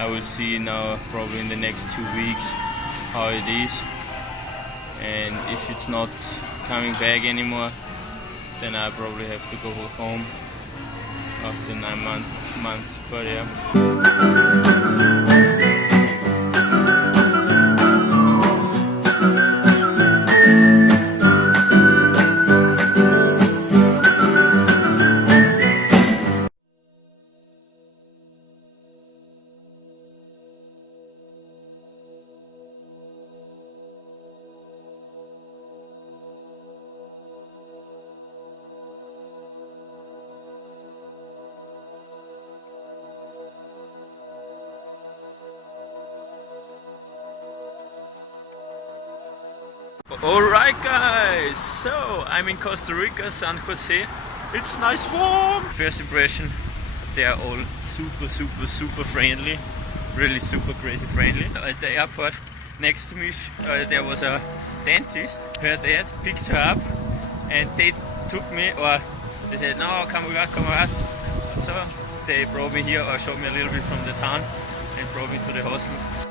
I will see now probably in the next 2 weeks how it is, and if it's not coming back anymore, then I probably have to go home after 9 months. But yeah. Alright guys, so I'm in Costa Rica, San Jose. It's nice warm. First impression, they are all super friendly, really super crazy friendly. At the airport next to me there was a dentist. Her dad picked her up and they took me, or they said no, come with us. So they brought me here, or showed me a little bit from the town and brought me to the hostel.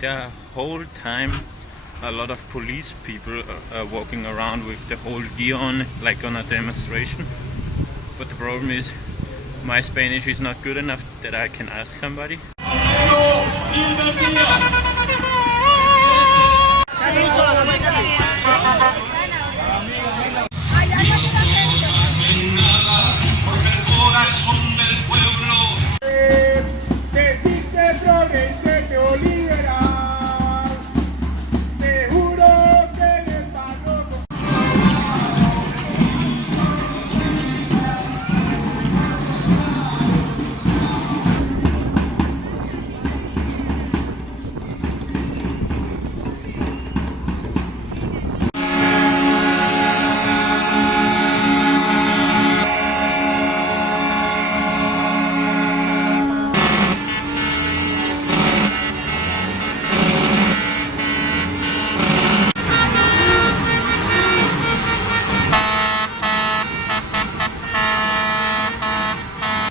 The whole time a lot of police people are walking around with the whole gear on, like on a demonstration. But the problem is my Spanish is not good enough that I can ask somebody.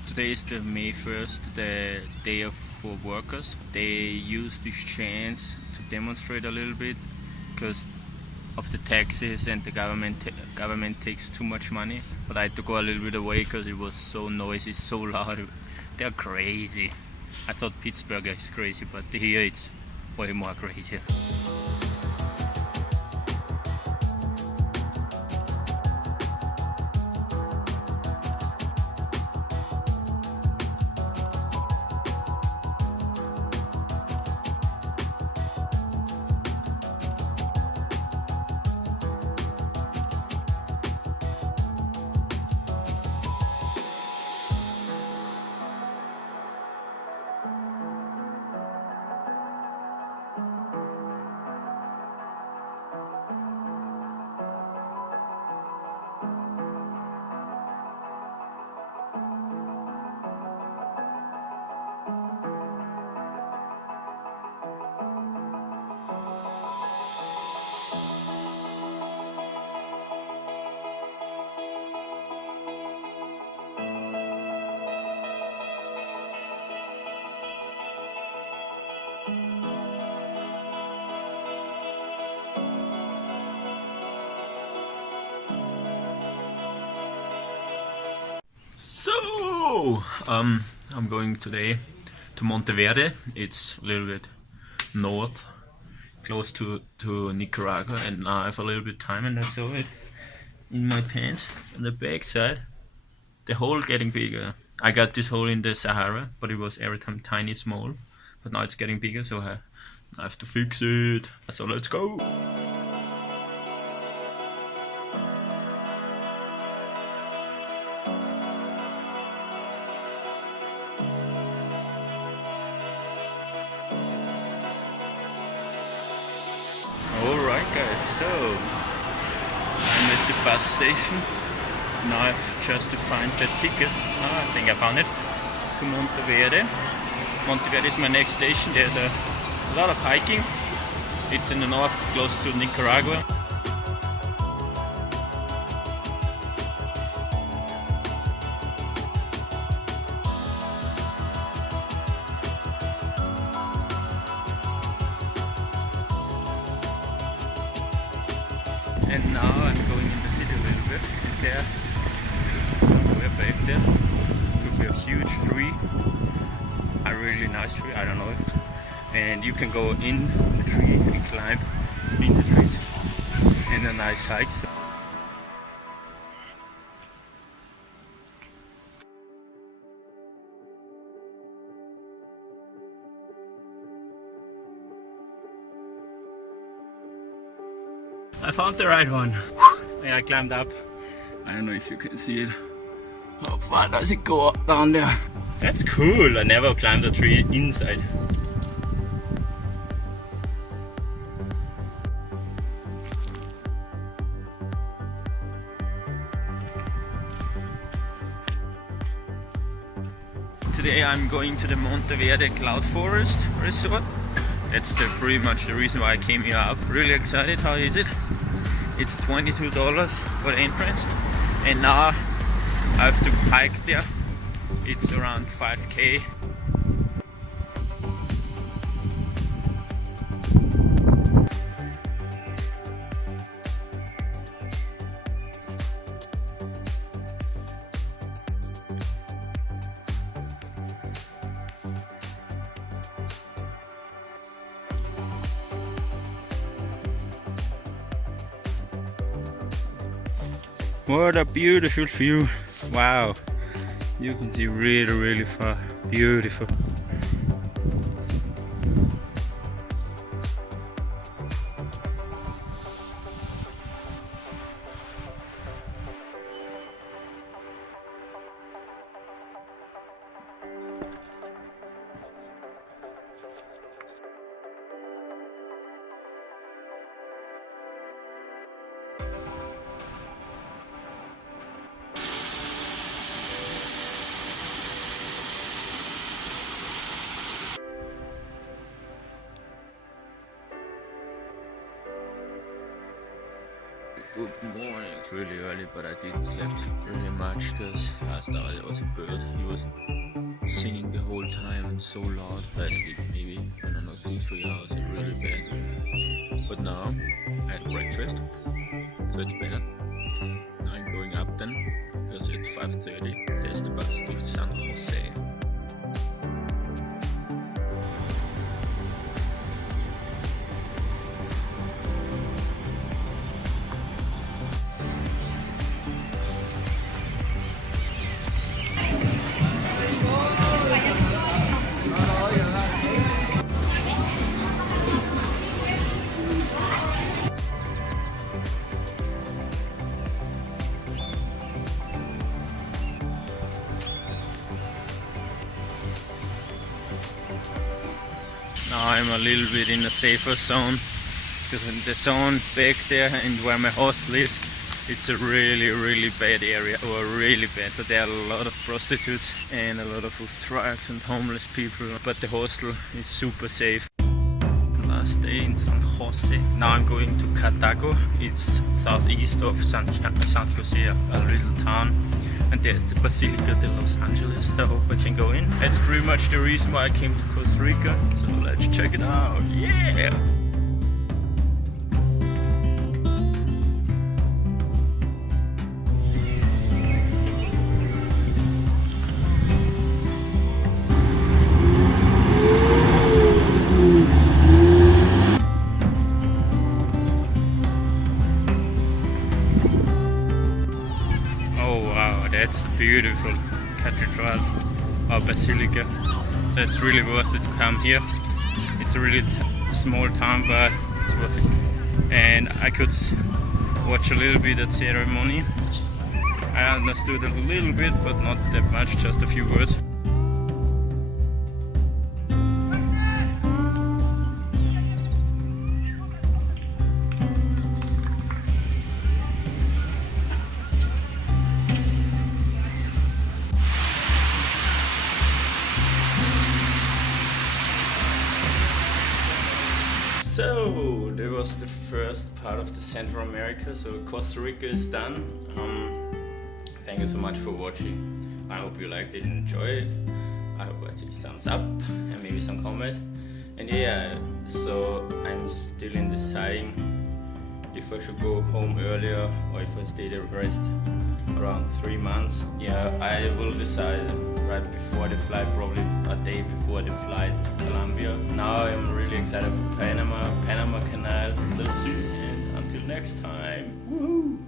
Today is the May 1st, the day for workers. They use this chance to demonstrate a little bit because of the taxes, and the government takes too much money. But I had to go a little bit away because it was so noisy, so loud. They're crazy. I thought Pittsburgh is crazy, but here it's way more crazy. So, I'm going today to Monteverde. It's a little bit north, close to Nicaragua, and now I have a little bit of time, and I saw it in my pants on the back side. The hole getting bigger. I got this hole in the Sahara, but it was every time tiny, small. But now it's getting bigger, so I have to fix it. So let's go! So I'm at the bus station. Now I have just to find the ticket. I think I found it. To Monteverde. Monteverde is my next station. There's a lot of hiking. It's in the north, close to Nicaragua. And now I'm going in the city a little bit. And there, we're back there. Could be a huge tree. A really nice tree, I don't know if. And you can go in the tree and climb in the tree. And a nice hike. I found the right one. And I climbed up. I don't know if you can see it. How far does it go up down there? That's cool. I never climbed a tree inside. Today I'm going to the Monteverde Cloud Forest Resort. That's pretty much the reason why I came here up. Really excited. How is it? It's $22 for the entrance, and now I have to hike there. It's around 5k. What a beautiful view. Wow, you can see really far. Beautiful. Good morning. It's really early, but I didn't sleep really much because last hour there was a bird. He was singing the whole time and so loud. I sleep maybe, I don't know, 2-3 hours. It's really bad. But now I had breakfast, so it's better. Now I'm going up then because at 5:30 there's the bus to San Jose. Now I'm a little bit in a safer zone, because in the zone back there and where my hostel is, it's a really bad area, or really bad, but there are a lot of prostitutes and a lot of food trucks and homeless people, but the hostel is super safe. Last day in San Jose. Now I'm going to Cartago. It's southeast of San Jose, a little town. And there's the Basilica de Los Angeles. I hope I can go in. That's pretty much the reason why I came to Costa Rica. So let's check it out. Yeah! That's a beautiful cathedral or basilica. So it's really worth it to come here. It's a really small town, but it's worth it. And I could watch a little bit at ceremony. I understood a little bit, but not that much, just a few words. it was the first part of the Central America, so Costa Rica is done. Thank you so much for watching. I hope you liked it and enjoyed it. I hope I see thumbs up and maybe some comments. And yeah, so I'm still in deciding if I should go home earlier or if I stay the rest around 3 months. Yeah, I will decide right before the flight, probably a day before the flight to Colombia. Now I'm really excited for Panama Canal. Let's see, and until next time, woohoo!